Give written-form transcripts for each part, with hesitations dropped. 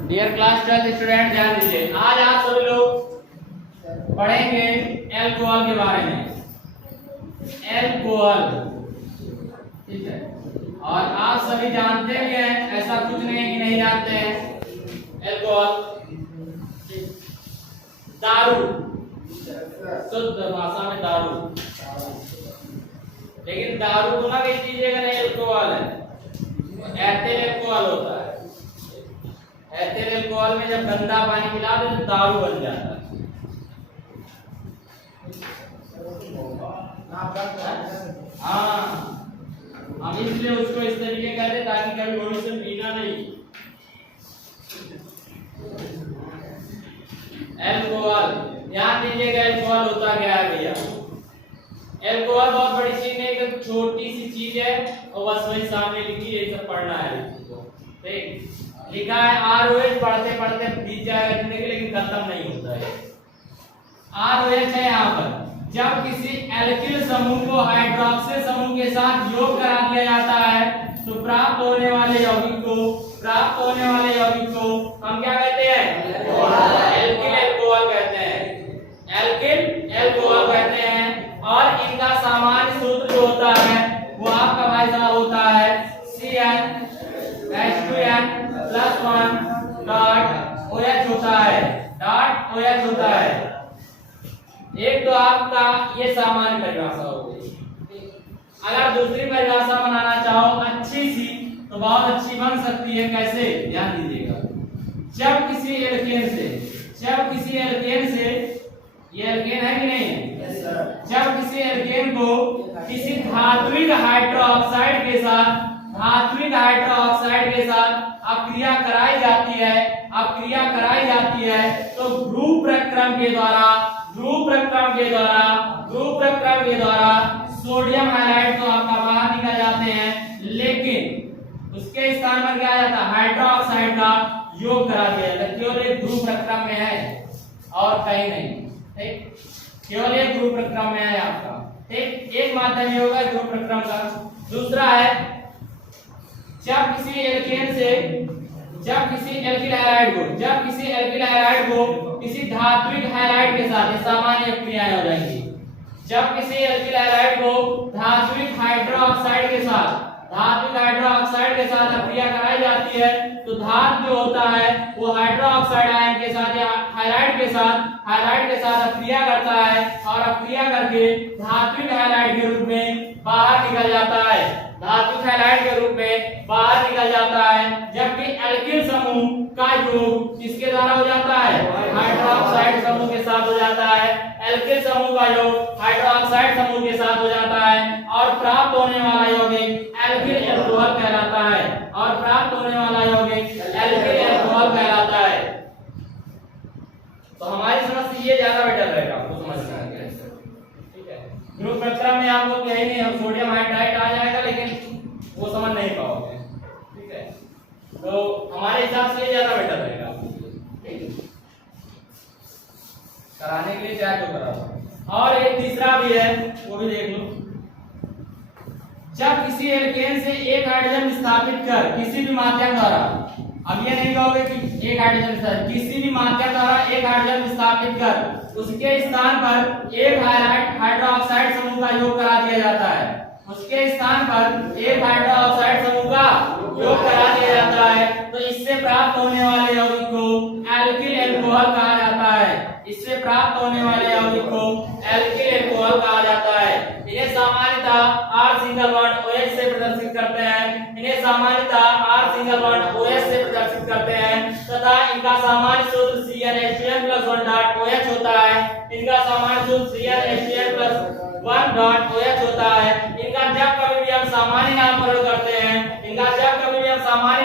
Dear class 12 student ध्यान दीजिए। आज आप सभी लोग पढ़ेंगे अल्कोहल के बारे में। अल्कोहल, ठीक है। और आप सभी जानते भी हैं, ऐसा कुछ नहीं है कि नहीं जानते हैं। अल्कोहल दारू, शुद्ध भाषा में दारू। लेकिन दारू को ना कह दीजिएगा नहीं अल्कोहल है, एथिल अल्कोहल होता है। एथिल अल्कोहल में जब गंदा पानी मिला दो तो दारू बन जाता है। हाँ, हम इसलिए उसको इस तरीके कहते ताकि कभी भविष्य में पीना नहीं। अल्कोहल, ध्यान दीजिएगा अल्कोहल होता क्या है भैया। अल्कोहल बहुत बड़ी चीज नहीं, एक छोटी सी चीज है और बस वही सामने लिखी है, सब पढ़ना है। ठीक, लिखा है आरओएच, पढ़ते पढ़ते बीत जाएगा जिंदगी, लेकिन खत्म नहीं होता है। आरओएच है यहाँ पर। जब किसी एल्किल समूह को हाइड्रोक्सिल समूह के साथ योग करा दिया जाता है तो प्राप्त होने वाले यौगिक को हम क्या कहते हैं? एल्किल अल्कोहल कहते हैं। एल्किल अल्कोहल कहते हैं। और इनका सामान्य सूत्र जो होता है वो आपका भाई साहब होता है CnH2n + 1 .OH होता है, .OH होता है। एक तो आपका ये सामान्य परिभाषा हो गई। अगर दूसरी परिभाषा बनाना चाहो अच्छी सी तो बहुत अच्छी बन सकती है। कैसे? ध्यान दीजिएगा। जब किसी एल्केन से ये एल्केन है कि नहीं? yes, जब किसी एल्केन को किसी धात्विक हाइड्रोक्साइड के साथ अक्रिया कराई जाती है तो ध्रुव प्रक्रम के द्वारा सोडियम हाइड्राइड तो आपका बाहर निकल जाते हैं, लेकिन उसके स्थान पर क्या आ जाता है? हाइड्रोक्साइड का योग करा दिया जाता है। केवल एक ध्रुव प्रक्रम में है और कहीं नहीं। ठीक, केवल एक ध्रुव प्रक्रम में है आपका। ठीक, एक माध्यम योग है ध्रुव प्रक्रम का। दूसरा है जब किसी एल्किल हाइड्राइड को किसी धात्विक हाइड्राइड के साथ, सामान्य क्रियाएं हो जाएंगी। जब किसी एल्किल हाइड्राइड को धात्विक हाइड्रोक्साइड के साथ अक्रिया कराई जाती है तो धातु जो होता है वो हाइड्रोक्साइड आयन के साथ या हाइड्राइड के साथ अक्रिया करता है और अक्रिया करके धात्विक हाइड्राइड के रूप में बाहर निकल जाता है। जबकि एल्किल समूह का योग किसके द्वारा हो जाता है? हाइड्रोक्साइड समूह के साथ हो जाता है। एल्किल समूह का योग हाइड्रोक्साइड समूह के साथ हो जाता है और प्राप्त होने वाला यौगिक एल्किल अल्कोहल कहलाता है। तो हमारी समझ से ये ज्यादा बेटर रहेगा आपको समझना है। ठीक है, ग्रुप प्रक्रम में आप लोग यही नहीं, हम सोडियम हाइड्राइड आ जाएगा लेकिन वो समझ नहीं पाओगे। ठीक है, तो हमारे हिसाब से ये ज्यादा बेटर रहेगा कराने के लिए क्या जो करा। और एक तीसरा भी है, वो भी देख लो। जब किसी एल्केन से एक हाइड्रोजन विस्थापित कर किसी भी माध्यम द्वारा, अब ये नहीं कहोगे कि एक हाइड्रोजन, किसी भी माध्यम द्वारा एक हाइड्रोजन विस्थापित कर उसके स्थान पर एक हाइड्रोक्साइड समूह का योग करा दिया जाता है। तो इससे प्राप्त होने वाले यौगिक को एल्किल अल्कोहल कहा जाता है। इन्हें सामान्यतः R सिंगल बॉन्ड OH से प्रदर्शित करते हैं तथा इनका सामान्य सूत्र CnH2n + 1 .OH होता है। इनका जब कभी भी हम सामान्य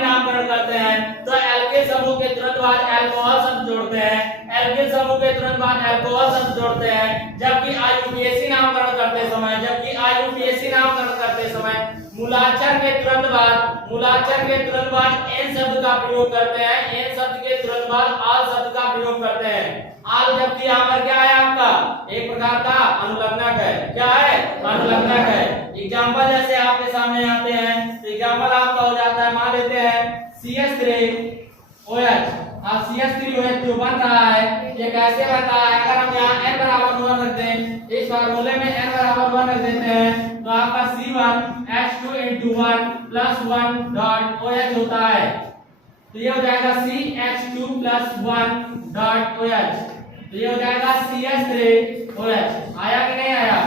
नामकरण करते हैं तो एल्किल समूह के तुरंत बाद अल्कोहल शब्द जोड़ते हैं। जबकि आईयूपीएसी नामकरण करते समय मूलाक्षर के तुरंत बाद एन शब्द का प्रयोग करते हैं। एन शब्द के तुरंत बाद आल शब्द का प्रयोग करते हैं। आल जबकि यहाँ पर क्या है आपका? एक प्रकार का अनुलग्नक है। क्या है? अनुलग्नक है। एग्जांपल जैसे आपके सामने आते हैं तो एग्जांपल आपका हो जाता है, मान लेते हैं CH3OH अब CH3OH जो बन रहा है ये कैसे बनता है, अगर हम यहाँ n बराबर 1 रख दें, इस फार्मूले में n बराबर 1 रख देते हैं तो आपका C1H2 × 1 + 1 डॉट OH होता है। तो ये हो जाएगा CH2 + 1 डॉट OH, तो ये हो जाएगा CH3OH। आया कि नहीं आया?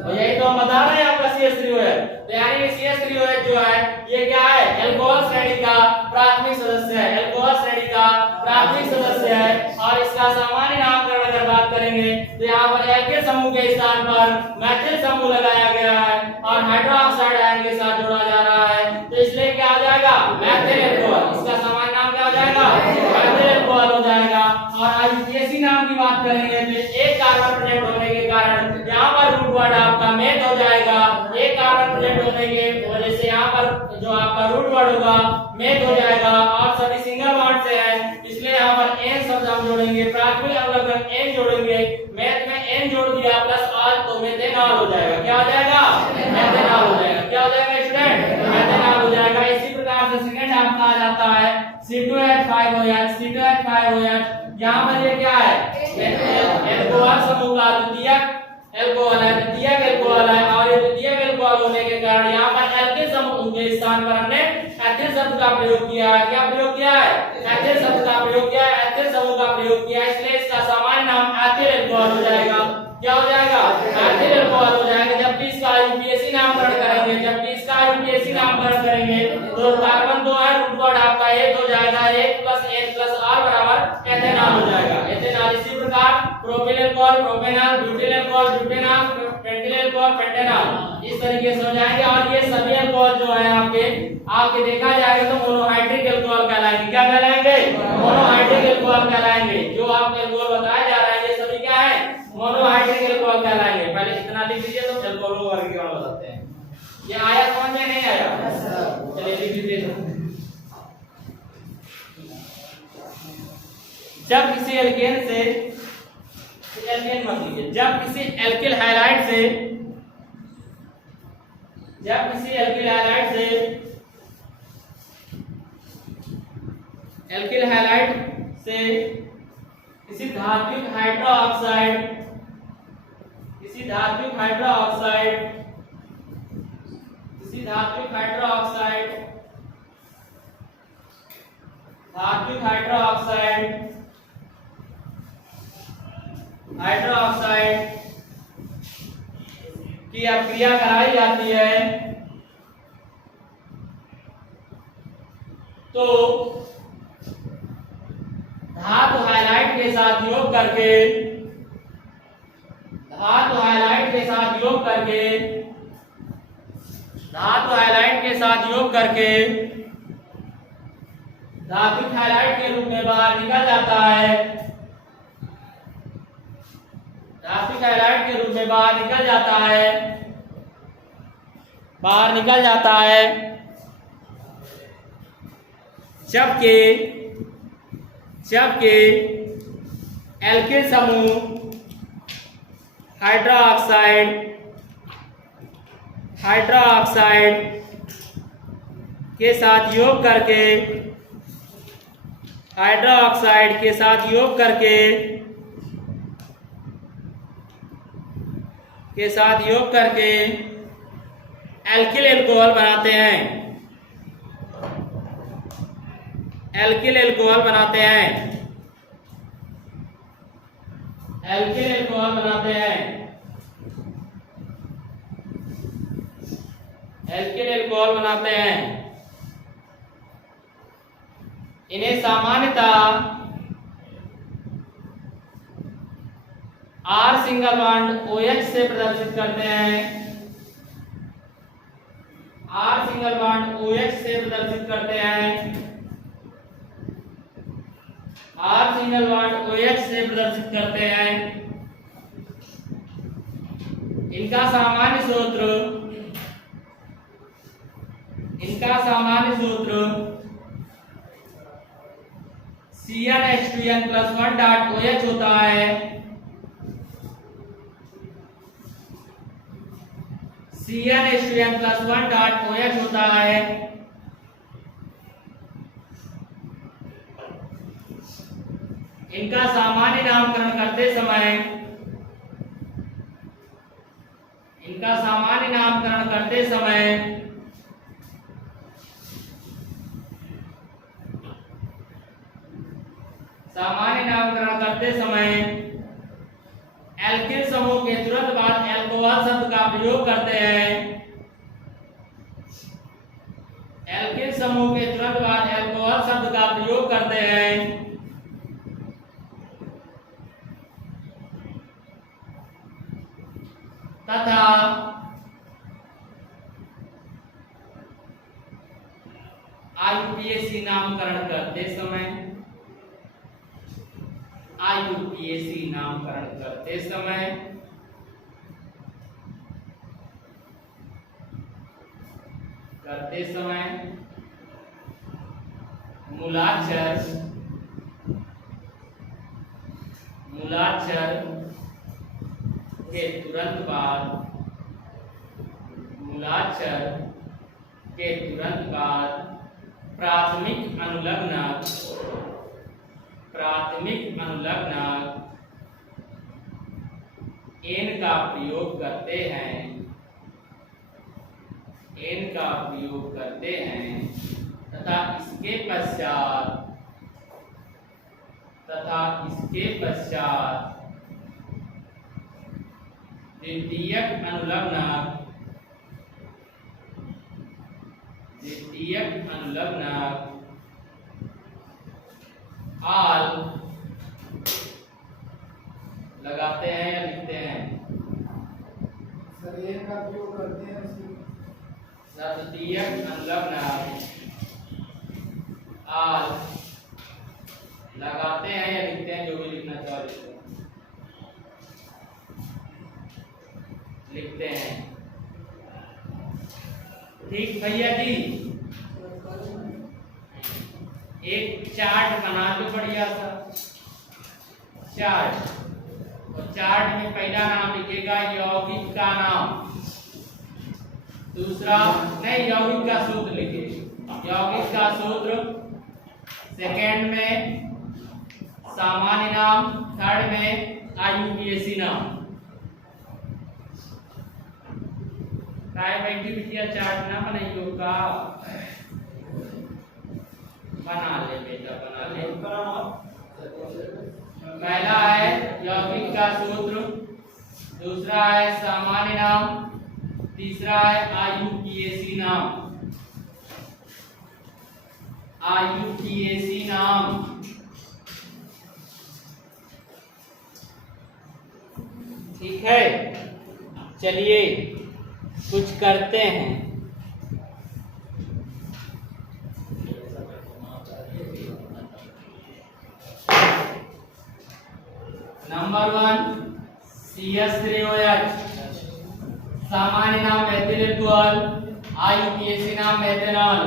और यही तो हम बता रहे हैं आपका CH3OH। तो यानी कि CH3OH जो है ये क्या है, अल्कोहल श्रेणी का प्राथमिक सदस्य है, अल्कोहल श्रेणी का प्राथमिक सदस्य है। और इसका सामान्य नामकरण अगर बात करेंगे तो यहाँ पर एल्किल समूह के स्थान पर मैथिल समूह लगाया गया है और हाइड्रोक्साइड आयन के साथ जोड़ा जा रहा है, तो इसलिए क्या हो जाएगा, मैथिल अल्कोहल। इसका सामान्य नाम क्या हो जाएगा, मैथिल अल्कोहल हो जाएगा। और आईयूपीएसी नाम की बात करेंगे तो एक कार्बन प्रेजेंट होने के कारण यहाँ पर रूट वर्ड आपका मेथ हो जाएगा। एक कार्बन प्रेजेंट होने की वजह से यहाँ पर जो आपका रूट वर्ड होगा मेथ हो जाएगा। और सभी सिंगल बॉन्ड से है इसलिए यहाँ पर एन शब्द हम जोड़ेंगे, प्राथमिक अवलग्न एन जोड़ेंगे, मेथ में एन जोड़ दिया प्लस आल तो मेथेनॉल हो जाएगा। क्या हो जाएगा, मेथेनॉल हो जाएगा। क्या हो जाएगा स्टूडेंट, मेथेनॉल हो जाएगा। इसी प्रकार से सेकंड आपका आ जाता है C2H5OH, C2H5OH। यहाँ पर ये क्या है, अल्कोहल समूह का द्वितीयक अल्कोहल है, द्वितीयक अल्कोहल है। और ये द्वितीयक अल्कोहल होने के कारण यहाँ पर एल्किल समूह के स्थान पर हमने एथिल शब्द का प्रयोग किया है। क्या प्रयोग किया है, एथिल शब्द का प्रयोग किया है, एथिल समूह का प्रयोग किया है, इसलिए इसका सामान्य नाम एथिल अल्कोहल हो जाएगा। क्या हो जाएगा, एथिल अल्कोहल हो जाएगा। जब भी इसका आईयूपीएसी नामकरण करेंगे, जब भी इसका आईयूपीएसी नामकरण करेंगे तो कार्बन 2 है, रूट वर्ड आपका 1 हो जाएगा, 1 + 1 + R बराबर एथेनॉल हो जाएगा, एथेनॉल। इसी प्रकार propyl alcohol propanol, butyl alcohol butanol, pentyl alcohol pentanol, इस तरीके से हो जाएंगे। और ये सभी अल्कोहल जो है आपके देखा जाएगा तो मोनोहाइड्रिक अल्कोहल कहलाएंगे। क्या कहलाएंगे, मोनोहाइड्रिक अल्कोहल कहलाएंगे। जो आपके अल्कोहल बताया जा रहा है ये सभी क्या है, मोनोहाइड्रिक अल्कोहल कहलाएंगे। पहले इतना लिख लीजिए तो अल्कोहल को वर्गीकरण बताते हैं। ये आया समझ में, नहीं आया? चलिए लिख लीजिए। जब किसी एल्केन से, एल्केन मत लीजिए, जब किसी एल्किल हैलाइड से, जब किसी एल्किल हैलाइड से, एल्किल हैलाइड से किसी धात्विक हाइड्रोक्साइड, किसी धात्विक हाइड्रोक्साइड, किसी धात्विक हाइड्रोक्साइड, धात्विक हाइड्रोक्साइड, हाइड्रोक्साइड की अपक्रिया कराई जाती है तो धातु हाइलाइट के साथ योग करके, धातु हाइलाइट के साथ योग करके, धातु हाइलाइट के साथ योग करके धात्विक हाइलाइट के रूप में बाहर निकल जाता है, धात्विक हाइलाइट के रूप में बाहर निकल जाता है, बाहर निकल जाता है। जबकि एल्किल समूह हाइड्रोक्साइड के साथ योग करके, हाइड्रोक्साइड के साथ योग करके, के साथ योग करके एल्किल अल्कोहल बनाते हैं, एल्किल अल्कोहल बनाते हैं, एल्किल अल्कोहल बनाते हैं, एल्किल अल्कोहल बनाते हैं। इन्हें सामान्यतः R सिंगल बॉन्ड OH से प्रदर्शित करते हैं, R सिंगल बॉन्ड OH से प्रदर्शित करते हैं, R सिंगल बॉन्ड OH से प्रदर्शित करते हैं। इनका सामान्य सूत्र, इनका सामान्य सूत्र CnH2n+1 डॉट OH होता है, CnH2n+1 डॉट OH होता है। इनका सामान्य नामकरण करते समय एल्किल समूह के तुरंत बाद अल्कोहल शब्द का प्रयोग करते हैं। एल्किल समूह के तुरंत बाद अल्कोहल शब्द का प्रयोग करते हैं। तथा IUPAC नामकरण करते समय मूलाक्षर के तुरंत बाद प्राथमिक अनुलग्नक एन का प्रयोग करते हैं तथा इसके पश्चात द्वितीयक अनुलग्नक आल लगाते हैं या लिखते हैं? सर ये का प्रयोग करते हैं तृतीयक अनुलग्नक आल लगाते हैं या लिखते हैं? जो भी लिखना चाहो लिखते हैं। ठीक भैया जी, एक चार्ट बना लो बढ़िया सा चार्ट, और चार्ट में पहला नाम लिखेगा यौगिक का नाम, दूसरा नहीं यौगिक का सूत्र लिखिए, यौगिक का सूत्र, सेकंड में सामान्य नाम, थर्ड में IUPAC नाम। बिटिया चार्ट ना बनाइयो का, बना ले बेटा बना ले। पहला है यौगिक का सूत्र, दूसरा है सामान्य नाम, तीसरा है IUPAC नाम। ठीक है, चलिए कुछ करते हैं। नंबर 1 CH3OH, सामान्य नाम मेथिल अल्कोहल, IUPAC नाम मेथेनॉल।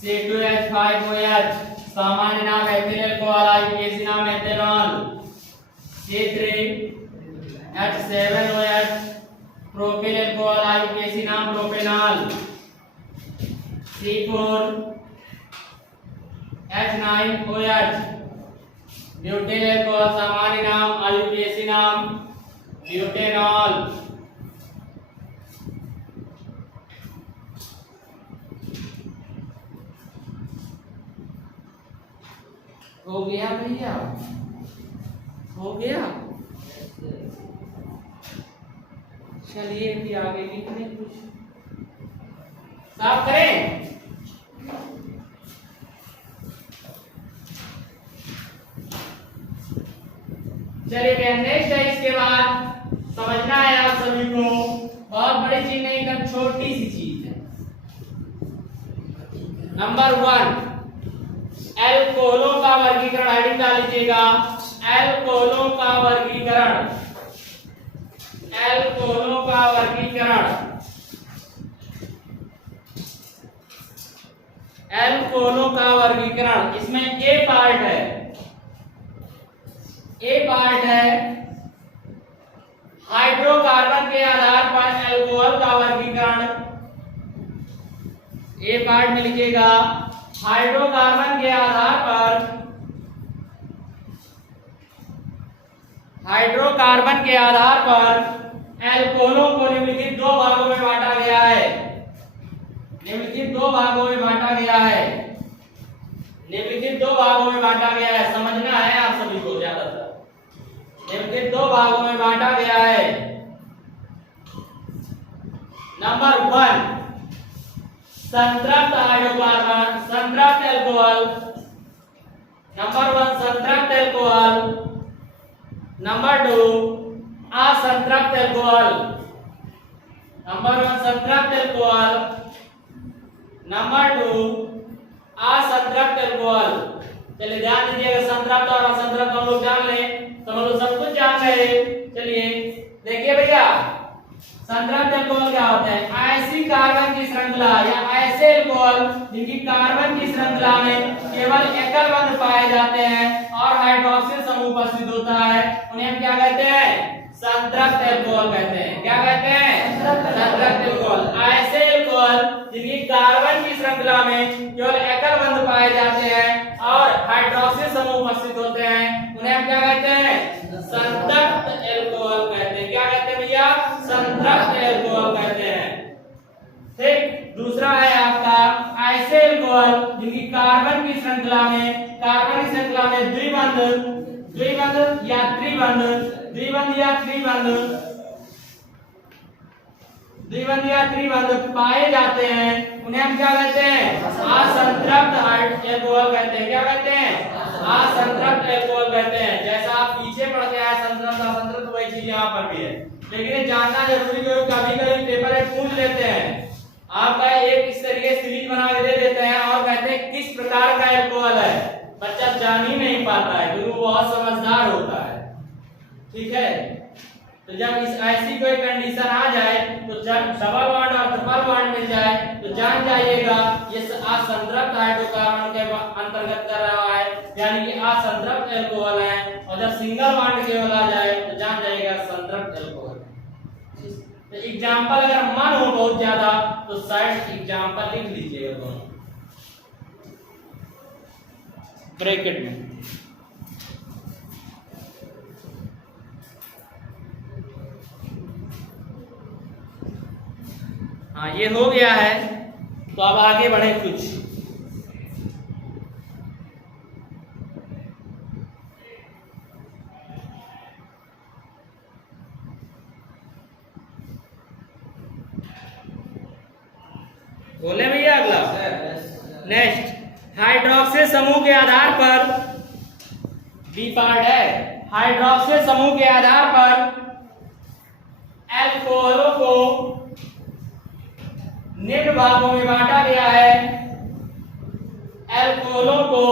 C2H5OH, सामान्य नाम मेथिल अल्कोहल, IUPAC नाम methanol. C3H7OH, propyl alcohol, IUPAC नाम प्रोपेनॉल। C4H9OH, ब्यूटेन अल्कोहल, सामान्य नाम, IUPAC नाम ब्यूटेनॉल। हो गया भैया, हो गया। चलिए भी आगे लिख लें, कुछ साफ करें। चलिए नेक्स्ट है, इसके बाद समझना है आप सभी को, बहुत बड़ी चीज नहीं, एकदम छोटी सी चीज है। नंबर 1 अल्कोहलों का वर्गीकरण, हेडिंग डाल लीजिएगा, अल्कोहलों का वर्गीकरण। इसमें ए पार्ट है हाइड्रोकार्बन के आधार पर अल्कोहल का वर्गीकरण। ए पार्ट में लिखिएगा हाइड्रोकार्बन के आधार पर हाइड्रोकार्बन के आधार पर एल्कोहलों को निम्नलिखित दो भागों में बांटा गया है। निम्नलिखित दो भागों में बांटा गया है। निम्नलिखित दो भागों में बांटा गया है, समझना है आप सभी को ज्यादातर। निम्नलिखित दो भागों में बांटा गया है। नंबर 1 संतृप्त हाइड्रोकार्बन, संतृप्त अल्कोहल। नंबर 1 संतृप्त अल्कोहल। नंबर 2 असंतृप्त अल्कोहल। नंबर 1 संतृप्त अल्कोहल। नंबर 2 असंतृप्त अल्कोहल। चलिए ध्यान दीजिएगा, संतृप्त और असंतृप्त हम लोग जान लें तो हम लोग सब कुछ जान गए। चलिए देखिए भैया, संतृप्त अल्कोहल क्या होता है? ऐसी कार्बन की श्रृंखला या ऐसे अल्कोहल जिनकी कार्बन की श्रृंखला में केवल एकल बंध पाए जाते हैं और हाइड्रोक्सिल समूह उपस्थित होता है, उन्हें हम क्या कहते हैं? संतृप्त अल्कोहल कहते हैं। क्या कहते हैं? संतृप्त अल्कोहल। ऐसे अल्कोहल जिनकी कार्बन की श्रृंखला में केवल एकल बंध पाए जाते हैं और हाइड्रोक्सिल समूह उपस्थित होते हैं, उन्हें हम क्या कहते हैं? संतृप्त अल्कोहल कहते हैं। क्या कहते हैं भैया? संतृप्त अल्कोहल कहते हैं। ठीक, दूसरा है आपका ऐसे अल्कोहल जिनकी कार्बन की श्रृंखला में द्विबंध या त्रिबंध, द्विबंध या त्रिबंध पाए जाते हैं, उन्हें हम क्या कहते हैं? असंतृप्त अल्कोहल कहते हैं। क्या कहते हैं? असंतृप्त अल्कोहल कहते हैं। जैसा आप पीछे पढ़ के आए संतृप्त असंतृप्त, वही चीज यहाँ पर भी है, लेकिन ये जानना जरूरी है। कभी कभी पेपर में पूछ लेते हैं, आपका एक इस तरीके सीरीज बना के दे देते हैं और कहते हैं किस प्रकार का अल्कोहल है, बच्चा जान ही नहीं पाता है क्योंकि वो बहुत समझदार होता है। ठीक है, तो जब इस ऐसी कोई कंडीशन आ जाए तो जब डबल बॉन्ड और ट्रिपल बॉन्ड मिल जाए तो जान जाइएगा ये असंतृप्त हाइड्रोकार्बन के अंतर्गत कर रहा है, यानी कि असंतृप्त अल्कोहल है। और जब सिंगल बॉन्ड केवल आ जाए तो जान जाइएगा संतृप्त अल्कोहल। तो एग्जांपल अगर मन हो बहुत ज्यादा तो साइड एग्जांपल लिख लीजिएगा दोनों ब्रैकेट में। हाँ, ये हो गया है, तो अब आगे बढ़े कुछ। बोले भैया अगला नेक्स्ट, हाइड्रोक्सिल समूह के आधार पर, बी पार्ट है, हाइड्रोक्सिल समूह के आधार पर अल्कोहलों को निम्न भागों में बांटा गया है। अल्कोहलों को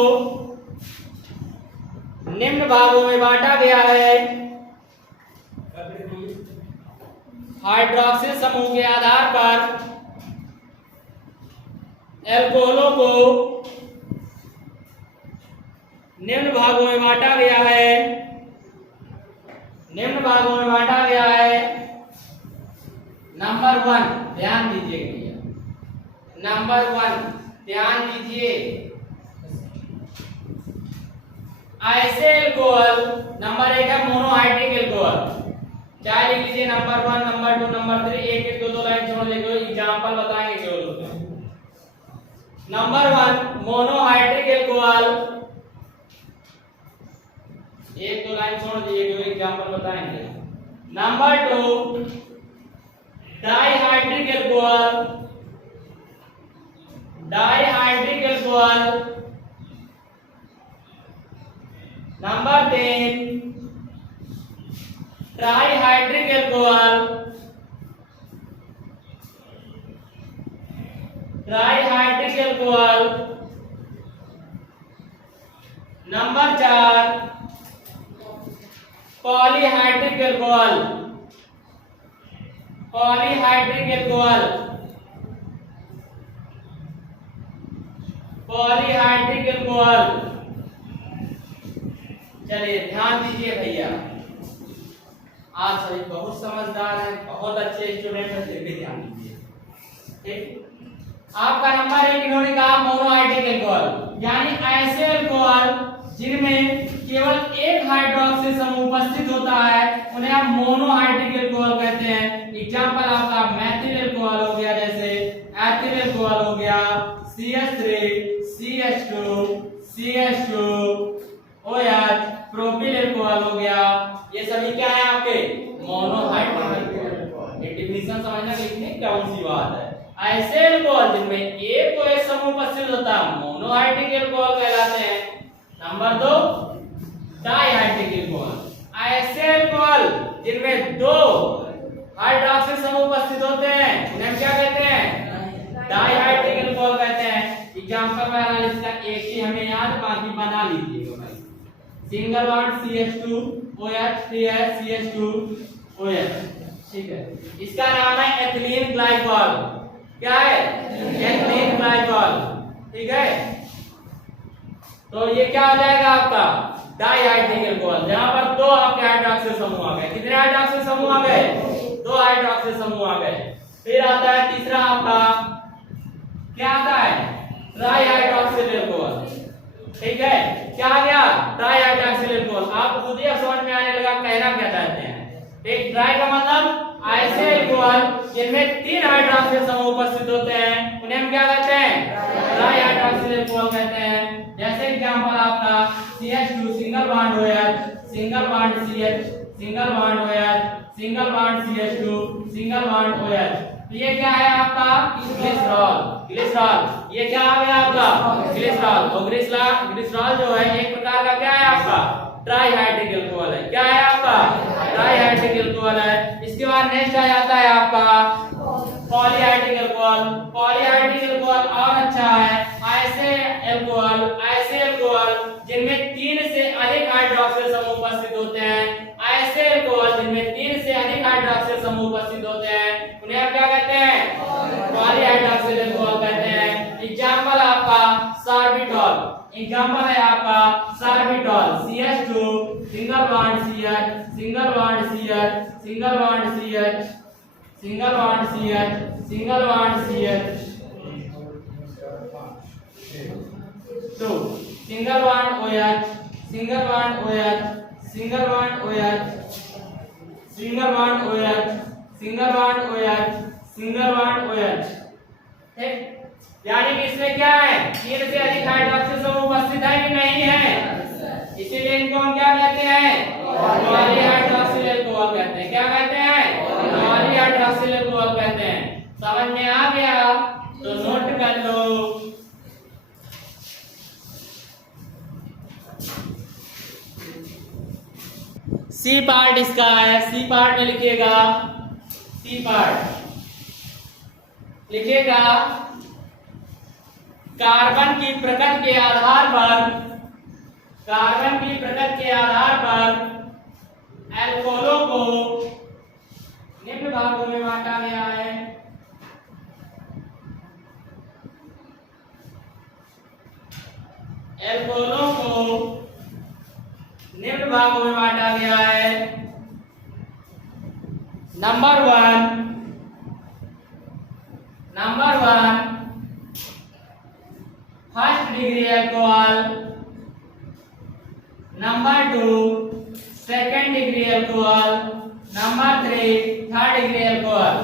निम्न भागों में बांटा गया है। हाइड्रोक्सिल समूह के आधार पर अल्कोहलों को निम्न भागों में बांटा गया है। निम्न भागों में बांटा गया है। नंबर 1 ध्यान दीजिएगा भैया, नंबर 1 ध्यान दीजिए, ऐसे अल्कोहल। नंबर 1 है मोनोहाइड्रिक अल्कोहल, चाहे लिख लीजिए नंबर 1, नंबर 2, नंबर 3, एक एक दो लाइन छोड़ लीजिए, एग्जांपल बताएंगे केवल उसमें। नंबर 1 मोनोहाइड्रिक अल्कोहल, एक दो लाइन छोड़ दीजिए, एग्जांपल बताएंगे। Number 2 dihydric alcohol, dihydric alcohol. Number 3 trihydric alcohol, trihydric alcohol. Number 4 polyhydric alcohol, polyhydric alcohol, polyhydric alcohol. चलिए ध्यान दीजिए भैया, आप सभी बहुत समझदार हैं, बहुत अच्छे स्टूडेंट हैं, फिर भी ध्यान दीजिए। ठीक, आपका नंबर 1 इन्होंने कहा मोनोहाइड्रिक अल्कोहल, यानी ऐसे अल्कोहल जिनमें केवल एक हाइड्रोक्सिल समूह उपस्थित होता है उन्हें हम मोनोहाइड्रिक अल्कोहल कहते हैं। एग्जांपल आपका मेथिल अल्कोहल हो गया, जैसे एथिल अल्कोहल हो गया, CH3 CH2 CH2 OH, propyl alcohol हो गया। ये सभी क्या है आपके मोनोहाइड्रिक अल्कोहल। ये डिफिनेशन समझना कि इतनी कौन सी बात है। ऐसे अल्कोहल जिनमें एक OH समूह उपस्थित होता है मोनोहाइड्रिक अल्कोहल कहलाते हैं। Number 2 dihydric alcohol. ऐसे अल्कोहल जिनमें दो हाइड्रोक्सिल समूह उपस्थित होते हैं उन्हें हम क्या कहते हैं? डाइहाइड्रिक अल्कोहल कहते हैं। एग्जांपल में इसका एक ही हमें याद, बाकी बना लीजिएगा भाई। Single bond CH2 OH, CH2 OH, ठीक है। इसका नाम है एथिलीन ग्लाइकॉल। क्या है? एथिलीन ग्लाइकॉल, ठीक है। तो ये क्या हो जाएगा आपका डाइहाइड्रिक अल्कोहल, जहां पर दो आपके हाइड्रोक्सिल समूह आ गए। कितने हाइड्रोक्सिल समूह आ गए? दो हाइड्रोक्सिल समूह आ गए। फिर आता है तीसरा आपका, क्या आता है? ट्राइहाइड्रोक्सिल अल्कोहल, ठीक है। क्या आ गया? ट्राइहाइड्रोक्सिल अल्कोहल। आप खुद ही समझ में आने लगा कहना क्या चाहते हैं। एक ट्राई का मतलब ऐसे अल्कोहल जिनमें तीन हाइड्रोक्सिल समूह उपस्थित होते हैं उन्हें हम क्या कहते हैं? ट्राइहाइड्रोक्सिल अल्कोहल कहते हैं। जैसे एग्जांपल आपका CH2 single bond OH, single bond CH, single bond OH, single bond CH2, single bond OH। तो ये क्या है आपका? ग्लिसरॉल। ग्लिसरॉल ये क्या आ गया आपका? ग्लिसरॉल। और ग्लिसरॉल जो है एक प्रकार का क्या है आपका? ट्राइहाइड्रिक अल्कोहल है। क्या है आपका? ट्राइहाइड्रिक अल्कोहल है। इसके बाद नेक्स्ट आ जाता है आपका पॉलीहाइड्रिक अल्कोहल। पॉलीहाइड्रिक अल्कोहल और अच्छा है। ऐसे अल्कोहल जिनमें तीन से अधिक हाइड्रोक्सिल समूह उपस्थित होते हैं, ऐसे अल्कोहल जिनमें तीन से अधिक हाइड्रोक्सिल समूह उपस्थित होते हैं उन्हें हम क्या कहते हैं? पॉलीहाइड्रोक्सिल अल्कोहल कहते हैं। एग्जांपल आपका सार्बिटॉल। एग्जांपल है आपका सार्बिटॉल। CH2 single bond CH, single bond CH, single bond CH, single bond CH, single bond CH, तो single bond OH, single bond OH, single bond OH, single bond OH, single bond OH, single bond OH, ठीक। यानी कि इसमें क्या है? तीन से अधिक हाइड्रोक्सिल समूह उपस्थित है कि नहीं है? इसीलिए इनको हम क्या कहते हैं? पॉलीहाइड्रोक्सिल अल्कोहल कहते हैं। क्या कहते हैं? पॉलीहाइड्रोक्सिल अल्कोहल कहते हैं। समझ में आ गया तो नोट कर लो। सी पार्ट इसका है। सी पार्ट में लिखिएगा, सी पार्ट लिखिएगा कार्बन की प्रकृति के आधार पर, कार्बन की प्रकृति के आधार पर अल्कोहलों को निम्न भागों में बांटा गया है। अल्कोहलों को निम्न भागों में बांटा गया है। Number one first degree alcohol. Number 2 second degree alcohol. Number 3 third degree alcohol.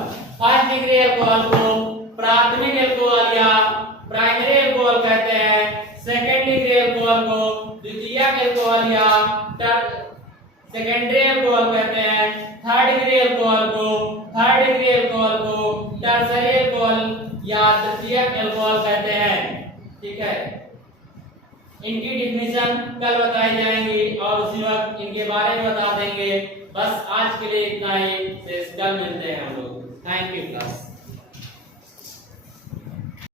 First degree alcohol को प्राथमिक अल्कोहल या प्राइमरी अल्कोहल कहते हैं। सेकंड डिग्री अल्कोहल को द्वितीयक अल्कोहल या सेकेंडरी अल्कोहल कहते हैं। थर्ड डिग्री अल्कोहल को टर्सरी अल्कोहल या तृतीयक अल्कोहल कहते हैं। ठीक है, इनकी डिफिनेशन कल बताई जाएंगी और उसी वक्त इनके बारे में बता देंगे। बस आज के लिए इतना ही, कल मिलते हैं हम लोग। Thank you class.